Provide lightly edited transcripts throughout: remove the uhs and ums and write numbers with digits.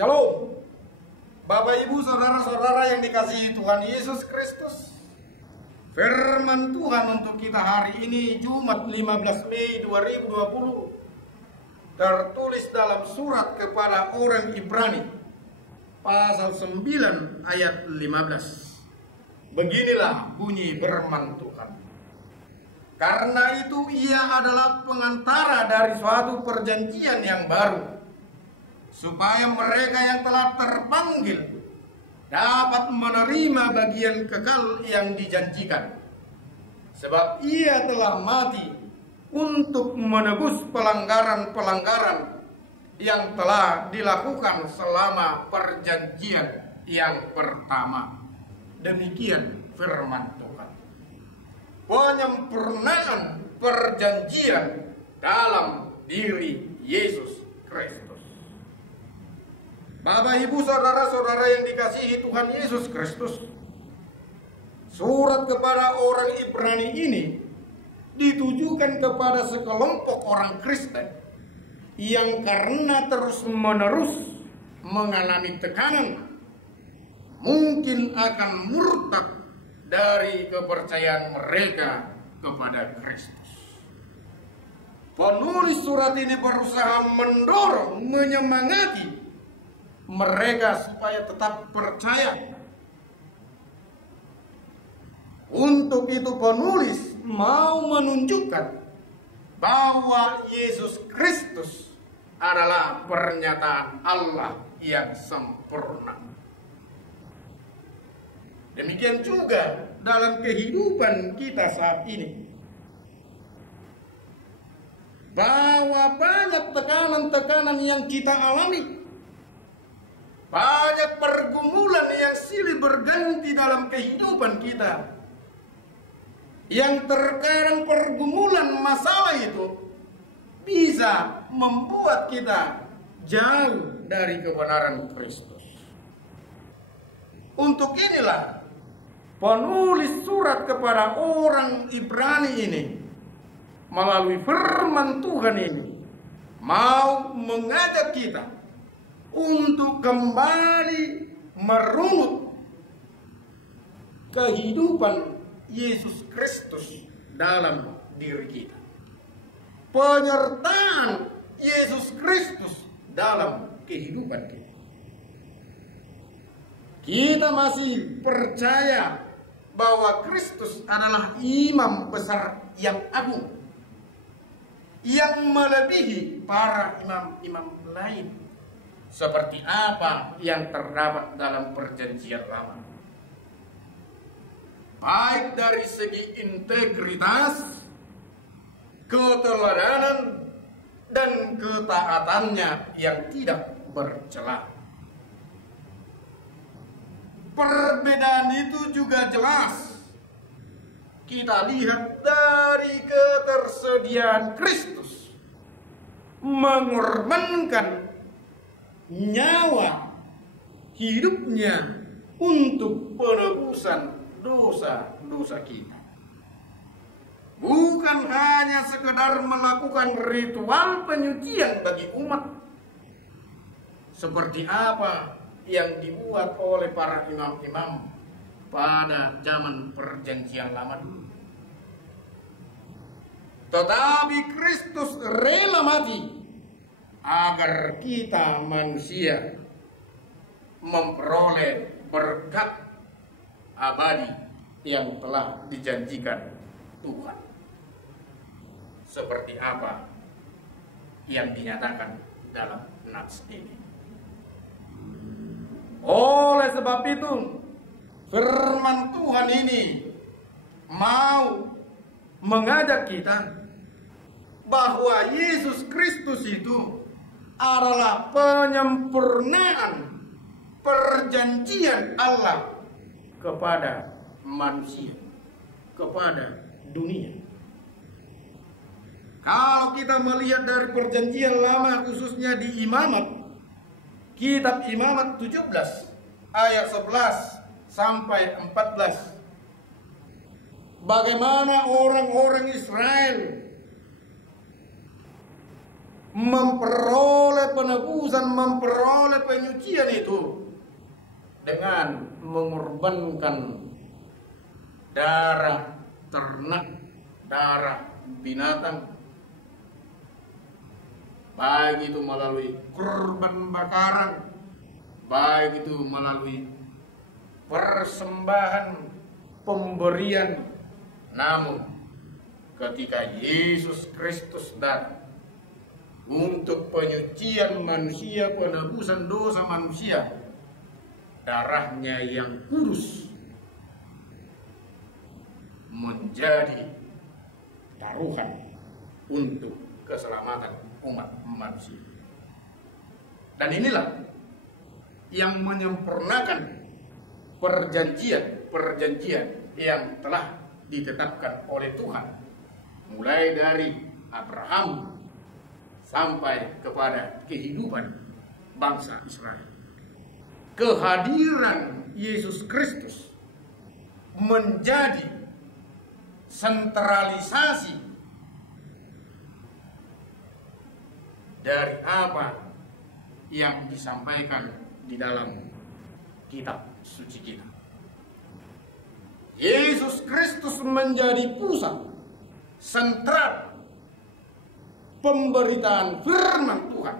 Shalom, Bapak Ibu Saudara-saudara yang dikasihi Tuhan Yesus Kristus. Firman Tuhan untuk kita hari ini Jumat 15 Mei 2020 tertulis dalam surat kepada orang Ibrani pasal 9 ayat 15. Beginilah bunyi firman Tuhan. Karena itu ia adalah pengantara dari suatu perjanjian yang baru, supaya mereka yang telah terpanggil dapat menerima bagian kekal yang dijanjikan. Sebab ia telah mati untuk menebus pelanggaran-pelanggaran yang telah dilakukan selama perjanjian yang pertama. Demikian firman Tuhan. Penyempurnaan perjanjian dalam diri Yesus Kristus. Bapak Ibu Saudara-saudara yang dikasihi Tuhan Yesus Kristus, surat kepada orang Ibrani ini ditujukan kepada sekelompok orang Kristen yang karena terus-menerus mengalami tekanan, mungkin akan murtad dari kepercayaan mereka kepada Kristus. Penulis surat ini berusaha mendorong, menyemangati mereka supaya tetap percaya. Untuk itu penulis mau menunjukkan bahwa Yesus Kristus adalah pernyataan Allah yang sempurna. Demikian juga dalam kehidupan kita saat ini, bahwa banyak tekanan-tekanan yang kita alami, banyak pergumulan yang silih berganti dalam kehidupan kita, yang terkadang pergumulan masalah itu bisa membuat kita jauh dari kebenaran Kristus. Untuk inilah penulis surat kepada orang Ibrani ini melalui firman Tuhan ini mau mengajak kita untuk kembali merunut kehidupan Yesus Kristus dalam diri kita. Penyertaan Yesus Kristus dalam kehidupan kita. Kita masih percaya bahwa Kristus adalah imam besar yang agung, yang melebihi para imam-imam lain, seperti apa yang terdapat dalam perjanjian lama, baik dari segi integritas, keteladanan, dan ketaatannya yang tidak bercela. Perbedaan itu juga jelas kita lihat dari ketersediaan Kristus mengorbankan nyawa hidupnya untuk penebusan dosa-dosa kita. Bukan hanya sekedar melakukan ritual penyucian bagi umat seperti apa yang dibuat oleh para imam-imam pada zaman perjanjian lama dulu, tetapi Kristus rela mati agar kita manusia memperoleh berkat abadi yang telah dijanjikan Tuhan, seperti apa yang dinyatakan dalam nats ini. Oleh sebab itu, firman Tuhan ini mau mengajak kita bahwa Yesus Kristus itu adalah penyempurnaan perjanjian Allah kepada manusia, kepada dunia. Kalau kita melihat dari perjanjian lama, khususnya di Imamat, kitab Imamat 17 ayat 11 sampai 14, bagaimana orang-orang Israel memperoleh penebusan, memperoleh penyucian itu dengan mengorbankan darah ternak, darah binatang, baik itu melalui kurban bakaran, baik itu melalui persembahan pemberian. Namun ketika Yesus Kristus datang untuk penyucian manusia, penebusan dosa manusia, darahnya yang kudus menjadi taruhan untuk keselamatan umat manusia. Dan inilah yang menyempurnakan perjanjian yang telah ditetapkan oleh Tuhan mulai dari Abraham sampai kepada kehidupan bangsa Israel. Kehadiran Yesus Kristus menjadi sentralisasi dari apa yang disampaikan di dalam kitab suci kita. Yesus Kristus menjadi pusat sentral pemberitaan firman Tuhan,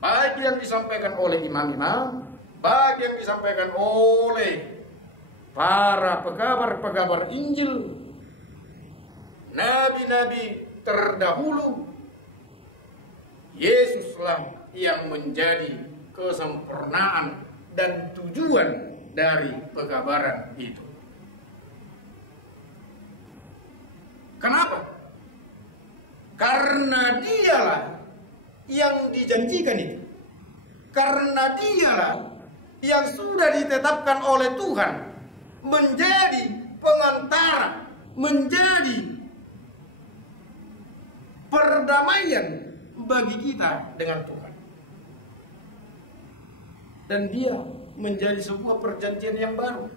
baik yang disampaikan oleh imam-imam, baik yang disampaikan oleh para pegabar-pegabar Injil, nabi-nabi terdahulu. Yesuslah yang menjadi kesempurnaan dan tujuan dari pegabaran itu. Kenapa? Karena dialah yang dijanjikan itu. Karena dialah yang sudah ditetapkan oleh Tuhan menjadi pengantara, menjadi perdamaian bagi kita dengan Tuhan. Dan dia menjadi sebuah perjanjian yang baru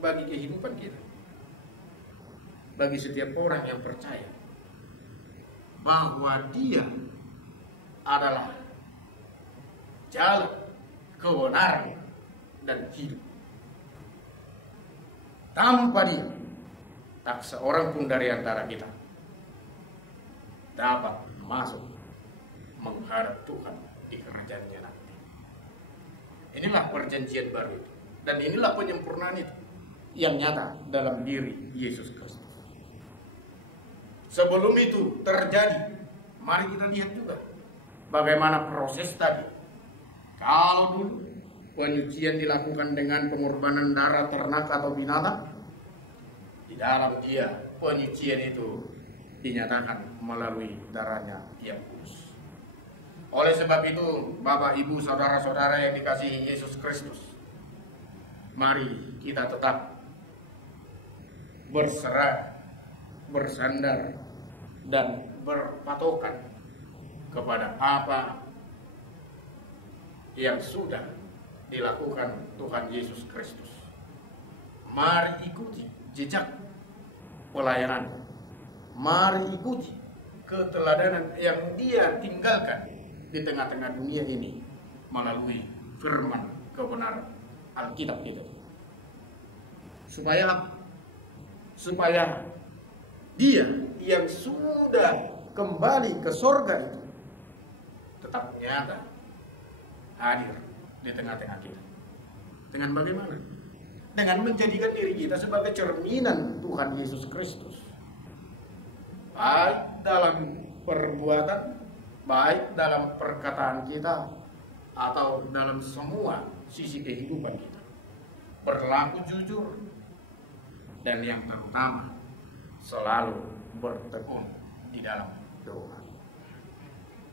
bagi kehidupan kita. Bagi setiap orang yang percaya bahwa dia adalah jalan, kebenaran, dan hidup. Tanpa dia, tak seorang pun dari antara kita dapat masuk menghadap Tuhan di kerajaan-Nya nanti. Inilah perjanjian baru itu, dan inilah penyempurnaan itu yang nyata dalam diri Yesus Kristus. Sebelum itu terjadi, mari kita lihat juga bagaimana proses tadi. Kalau dulu penyucian dilakukan dengan pengorbanan darah ternak atau binatang, di dalam dia penyucian itu dinyatakan melalui darahnya yang kudus. Oleh sebab itu, Bapak, Ibu, saudara-saudara yang dikasihi Yesus Kristus, mari kita tetap berserah, bersandar, dan berpatokan kepada apa yang sudah dilakukan Tuhan Yesus Kristus. Mari ikuti jejak pelayanan, mari ikuti keteladanan yang dia tinggalkan di tengah-tengah dunia ini melalui firman kebenaran Alkitab itu. Supaya dia yang sudah kembali ke sorga itu tetap nyata hadir di tengah-tengah kita. Dengan bagaimana? Dengan menjadikan diri kita sebagai cerminan Tuhan Yesus Kristus, baik dalam perbuatan, baik dalam perkataan kita, atau dalam semua sisi kehidupan kita. Berlaku jujur, dan yang terutama selalu bertekun di dalam doa.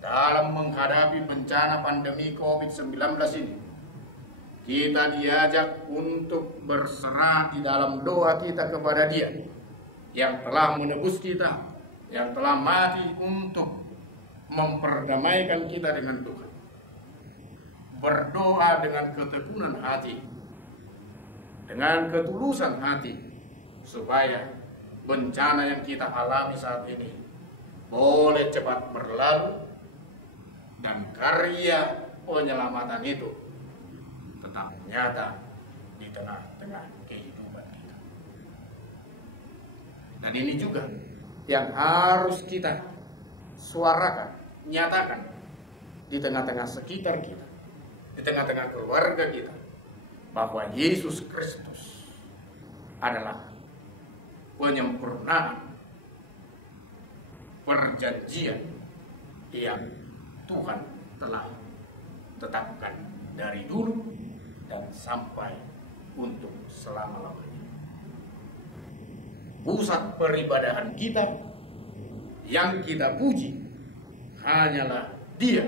Dalam menghadapi bencana pandemi COVID-19 ini, kita diajak untuk berserah di dalam doa kita kepada Dia yang telah menebus kita, yang telah mati untuk memperdamaikan kita dengan Tuhan. Berdoa dengan ketekunan hati, dengan ketulusan hati, supaya bencana yang kita alami saat ini boleh cepat berlalu dan karya penyelamatan itu tetap nyata di tengah-tengah kehidupan kita. Dan ini juga yang harus kita suarakan, nyatakan di tengah-tengah sekitar kita, di tengah-tengah keluarga kita, bahwa Yesus Kristus adalah penyempurnaan perjanjian yang Tuhan telah tetapkan dari dulu dan sampai untuk selama-lamanya. Pusat peribadahan kita yang kita puji hanyalah Dia,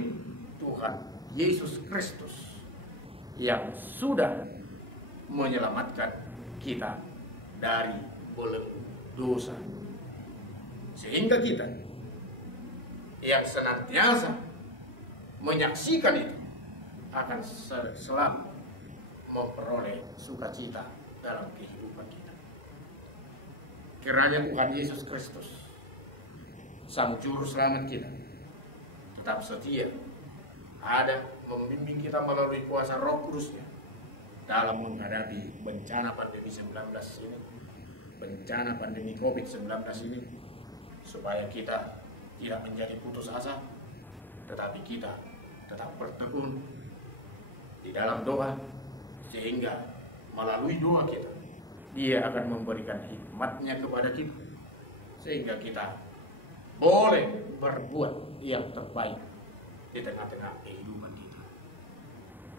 Tuhan Yesus Kristus, yang sudah menyelamatkan kita dari belenggu dosa. Sehingga kita yang senantiasa menyaksikan itu akan selalu memperoleh sukacita dalam kehidupan kita. Kiranya Tuhan Yesus Kristus, Sang Juru Selamat kita, tetap setia, ada membimbing kita melalui kuasa Roh Kudus-Nya dalam menghadapi bencana pandemi 19 ini, bencana pandemi COVID-19 ini, supaya kita tidak menjadi putus asa, tetapi kita tetap bertekun di dalam doa, sehingga melalui doa kita, Dia akan memberikan hikmat-Nya kepada kita, sehingga kita boleh berbuat yang terbaik di tengah-tengah kehidupan kita.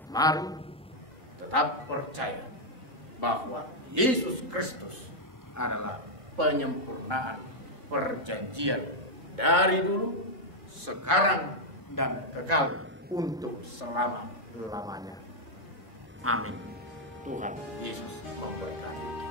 Mari tetap percaya bahwa Yesus Kristus adalah penyempurnaan perjanjian dari dulu, sekarang, dan kekal untuk selama-lamanya. Amin. Tuhan Yesus memberkati.